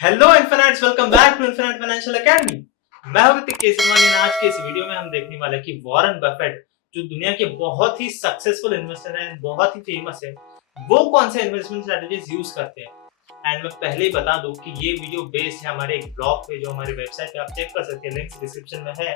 Hello infinites, welcome back to infinite financial academy. मैं हूं ऋतिक केसरवानी। आज के इस वीडियो में हम देखने वाले हैं कि वॉरेन बफेट जो दुनिया के बहुत ही सक्सेसफुल इन्वेस्टर हैं, बहुत ही फेमस है, वो कौन से इन्वेस्टमेंट स्ट्रेटजीज यूज करते हैं। एंड मैं पहले ही बता दूं कि ये वीडियो बेस्ड है हमारे एक ब्लॉग पे, जो हमारी वेबसाइट पे आप चेक कर सकते हैं, लिंक डिस्क्रिप्शन में है।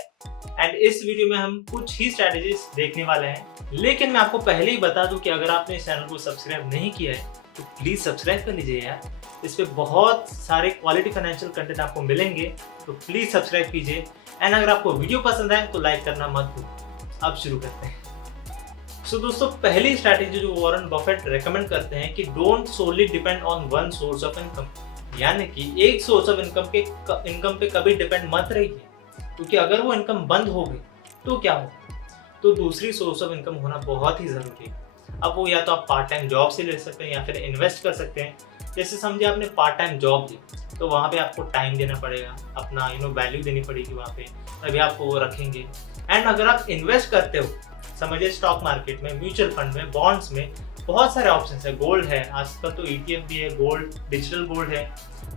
एंड इस वीडियो में हम कुछ ही स्ट्रेटजीज देखने वाले हैं, लेकिन मैं आपको पहले ही बता दूं कि अगर आपने इस चैनल को सब्सक्राइब नहीं किया है तो प्लीज सब्सक्राइब कर लीजिए यार। इस पे बहुत सारे क्वालिटी फाइनेंशियल कंटेंट आपको मिलेंगे, तो प्लीज सब्सक्राइब कीजिए। एंड अगर आपको वीडियो पसंद आए तो लाइक करना मत भूलिए। अब शुरू करते हैं। सो दोस्तों, पहली स्ट्रैटेजी जो वॉरेन बफेट रेकमेंड करते हैं कि don't solely depend on one source of income, यानी कि एक सोर्स ऑफ इनकम पे कभी डिपेंड मत रहिए, क्योंकि अगर वो इनकम बंद हो गई तो क्या होगा। तो दूसरी सोर्स ऑफ इनकम होना बहुत ही जरूरी है। अब वो या तो आप पार्ट टाइम जॉब से ले सकते हैं या फिर इन्वेस्ट कर सकते हैं। जैसे समझिए आपने पार्ट टाइम जॉब ली, तो वहाँ पे आपको टाइम देना पड़ेगा, अपना वैल्यू देनी पड़ेगी वहाँ पे, तभी आपको वो रखेंगे। एंड अगर आप इन्वेस्ट करते हो, समझिए स्टॉक मार्केट में, म्यूचुअल फंड में, बॉन्ड्स में, बहुत सारे ऑप्शन है, गोल्ड है, आजकल तो ETF भी है, गोल्ड, डिजिटल गोल्ड है।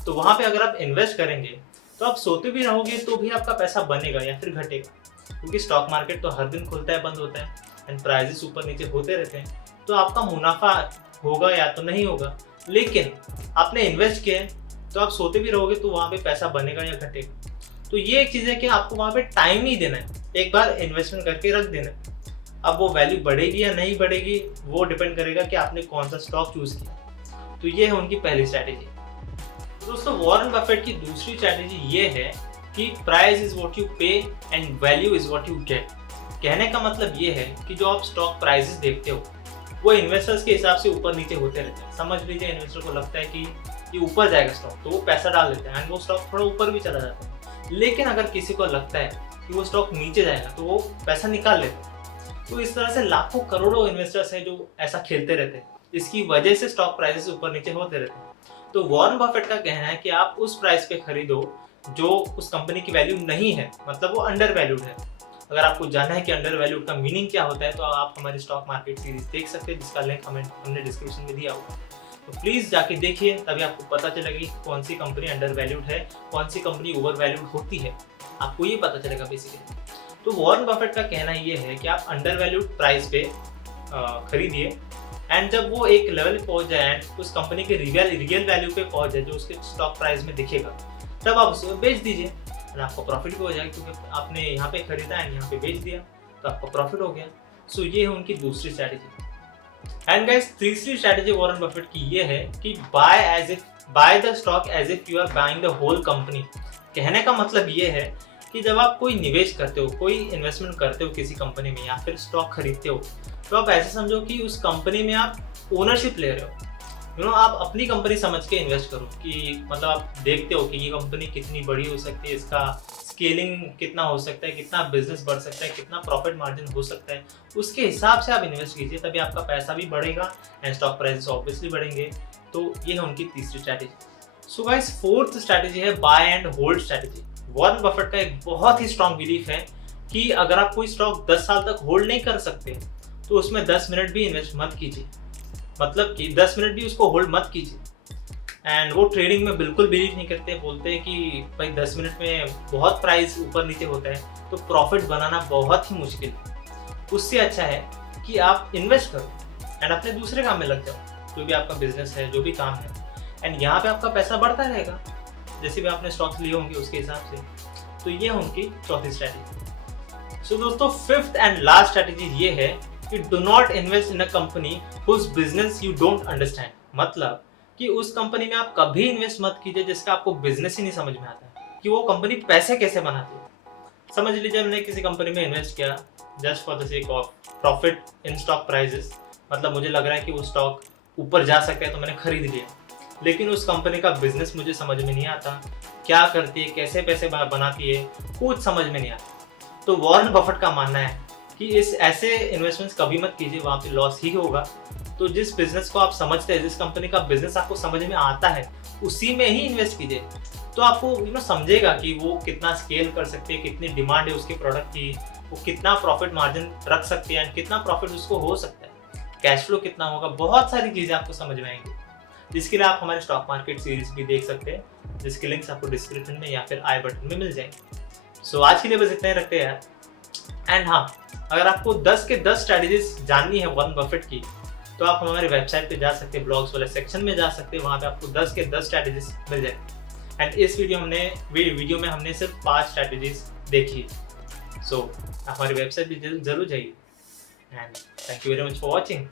तो वहाँ पे अगर आप इन्वेस्ट करेंगे तो आप सोते भी रहोगे तो भी आपका पैसा बनेगा या फिर घटेगा, क्योंकि स्टॉक मार्केट तो हर दिन खुलता है, बंद होता है, एंड प्राइजेस ऊपर नीचे होते रहते हैं। तो आपका मुनाफा होगा या तो नहीं होगा, लेकिन आपने इन्वेस्ट किया है तो आप सोते भी रहोगे तो वहाँ पे पैसा बनेगा या घटेगा। तो ये एक चीज़ है कि आपको वहाँ पे टाइम नहीं देना है, एक बार इन्वेस्टमेंट करके रख देना है। अब वो वैल्यू बढ़ेगी या नहीं बढ़ेगी वो डिपेंड करेगा कि आपने कौन सा स्टॉक चूज किया। तो ये है उनकी पहली स्ट्रैटेजी। दोस्तों, वॉरेन बफेट की दूसरी स्ट्रैटेजी ये है कि प्राइस इज व्हाट यू पे and value is what you get. कहने का मतलब ये है कि जो आप स्टॉक प्राइसेस देखते हो वो इन्वेस्टर्स के हिसाब से ऊपर नीचे होते रहते हैं। समझ लीजिए इन्वेस्टर को लगता है कि ये ऊपर जाएगा स्टॉक, तो वो पैसा डाल देते हैं एंड वो स्टॉक थोड़ा ऊपर भी चला जाता है। लेकिन अगर किसी को लगता है कि वो स्टॉक नीचे जाएगा तो वो पैसा निकाल लेते हैं। तो इस तरह से लाखों करोड़ों इन्वेस्टर्स हैं जो ऐसा खेलते रहते हैं। इसकी वजह से स्टॉक प्राइसेस ऊपर नीचे होते रहते हैं। तो वॉरेन बफेट का कहना है कि आप उस प्राइस पे खरीदो जो उस कंपनी की वैल्यू नहीं है, मतलब वो अंडर वैल्यूड है। अगर आपको जानना है कि अंडर वैल्यूड का मीनिंग क्या होता है तो आप हमारी स्टॉक मार्केट सीरीज देख सकते हैं, जिसका लिंक हमने डिस्क्रिप्शन में दिया होगा। तो प्लीज जाके देखिए, तभी आपको पता चलेगा कि कौन सी कंपनी अंडर वैल्यूड है, कौन सी कंपनी ओवर वैल्यूड होती है, आपको ये पता चलेगा बेसिकली। तो वॉरेन बफेट का कहना ये है कि आप अंडर वैल्यूड प्राइस पे खरीदिए, एंड जब वो एक लेवल पे पहुंच जाए एंड उस कंपनी के रियल वैल्यू पे पहुंच जाए जो उसके स्टॉक प्राइस में दिखेगा, तब आप उसको बेच दीजिए और आपको प्रॉफिट भी हो जाएगा, क्योंकि आपने यहाँ पे खरीदा एंड यहाँ पे बेच दिया तो आपको प्रॉफिट हो गया। सो ये है उनकी दूसरी स्ट्रैटेजी। एंड गाइस, तीसरी स्ट्रैटेजी वॉरेन बफेट की ये है कि buy the stock as if you are buying the whole company. कहने का मतलब ये है कि जब आप कोई निवेश करते हो, कोई इन्वेस्टमेंट करते हो किसी कंपनी में या फिर स्टॉक खरीदते हो, तो आप ऐसे समझो कि उस कंपनी में आप ओनरशिप ले रहे हो। आप अपनी कंपनी समझ के इन्वेस्ट करो, कि मतलब आप देखते हो कि ये कंपनी कितनी बड़ी हो सकती है, इसका स्केलिंग कितना हो सकता है, कितना बिजनेस बढ़ सकता है, कितना प्रॉफिट मार्जिन हो सकता है, उसके हिसाब से आप इन्वेस्ट कीजिए, तभी आपका पैसा भी बढ़ेगा एंड स्टॉक प्राइसेस ऑब्वियसली बढ़ेंगे। तो ये है उनकी तीसरी strategy. So guys, fourth strategy है buy and hold strategy. Warren Buffett का एक बहुत ही स्ट्रॉन्ग बिलीफ है कि अगर आप कोई स्टॉक 10 साल तक होल्ड नहीं कर सकते तो उसमें 10 मिनट भी इन्वेस्ट मत कीजिए, मतलब कि 10 मिनट भी उसको होल्ड मत कीजिए। एंड वो ट्रेडिंग में बिल्कुल बिलीव नहीं करते, बोलते हैं कि भाई 10 मिनट में बहुत प्राइस ऊपर नीचे होता है तो प्रॉफिट बनाना बहुत ही मुश्किल है। उससे अच्छा है कि आप इन्वेस्ट करो एंड अपने दूसरे काम में लग जाओ, जो भी आपका बिजनेस है, जो भी काम है, एंड यहाँ पे आपका पैसा बढ़ता रहेगा जैसे भी आपने स्टॉक्स लिए होंगे उसके हिसाब से। तो ये है उनकी चौथी स्ट्रैटेजी। सो दोस्तों, फिफ्थ एंड लास्ट स्ट्रैटेजी ये है कि do not invest in a company whose business you don't understand. मतलब कि उस कंपनी में आप कभी इन्वेस्ट मत कीजिए जिसका आपको बिजनेस ही नहीं समझ में आता है कि वो कंपनी पैसे कैसे बनाती है। समझ लीजिए मैंने किसी कंपनी में इन्वेस्ट किया just for the sake of profit in stock prices, मतलब मुझे लग रहा है कि वो स्टॉक ऊपर जा सकता है तो मैंने खरीद लिया, लेकिन उस कंपनी का बिजनेस मुझे समझ में नहीं आता, क्या करती है, कैसे पैसे बनाती है, कुछ समझ में नहीं आता। तो वॉरेन बफेट का मानना है कि इस ऐसे इन्वेस्टमेंट्स कभी मत कीजिए, वहाँ पे लॉस ही होगा। तो जिस बिजनेस को आप समझते हैं, जिस कंपनी का बिजनेस आपको समझ में आता है, उसी में ही इन्वेस्ट कीजिए। तो आपको समझेगा कि वो कितना स्केल कर सकती है, कितनी डिमांड है उसके प्रोडक्ट की, वो कितना प्रॉफिट मार्जिन रख सकती है एंड कितना प्रॉफिट उसको हो सकता है, कैश फ्लो कितना होगा, बहुत सारी चीज़ें आपको समझ में आएंगी, जिसके लिए आप हमारे स्टॉक मार्केट सीरीज भी देख सकते हैं, जिसके लिंक्स आपको डिस्क्रिप्शन में या फिर आई बटन में मिल जाएंगे। सो आज के लिए बस इतना ही रखते हैं यार। एंड हाँ, अगर आपको 10 के 10 स्ट्रैटेजीज जाननी है वॉरेन बफेट की, तो आप हमारी वेबसाइट पे जा सकते हैं, ब्लॉग्स वाले सेक्शन में जा सकते हैं, वहाँ पे आपको 10 के 10 स्ट्रैटेजीज मिल जाएंगे। एंड इस वीडियो में हमने सिर्फ 5 स्ट्रैटेजीज देखी। सो हमारी वेबसाइट भी जरूर जाइए। And thank you very much for watching.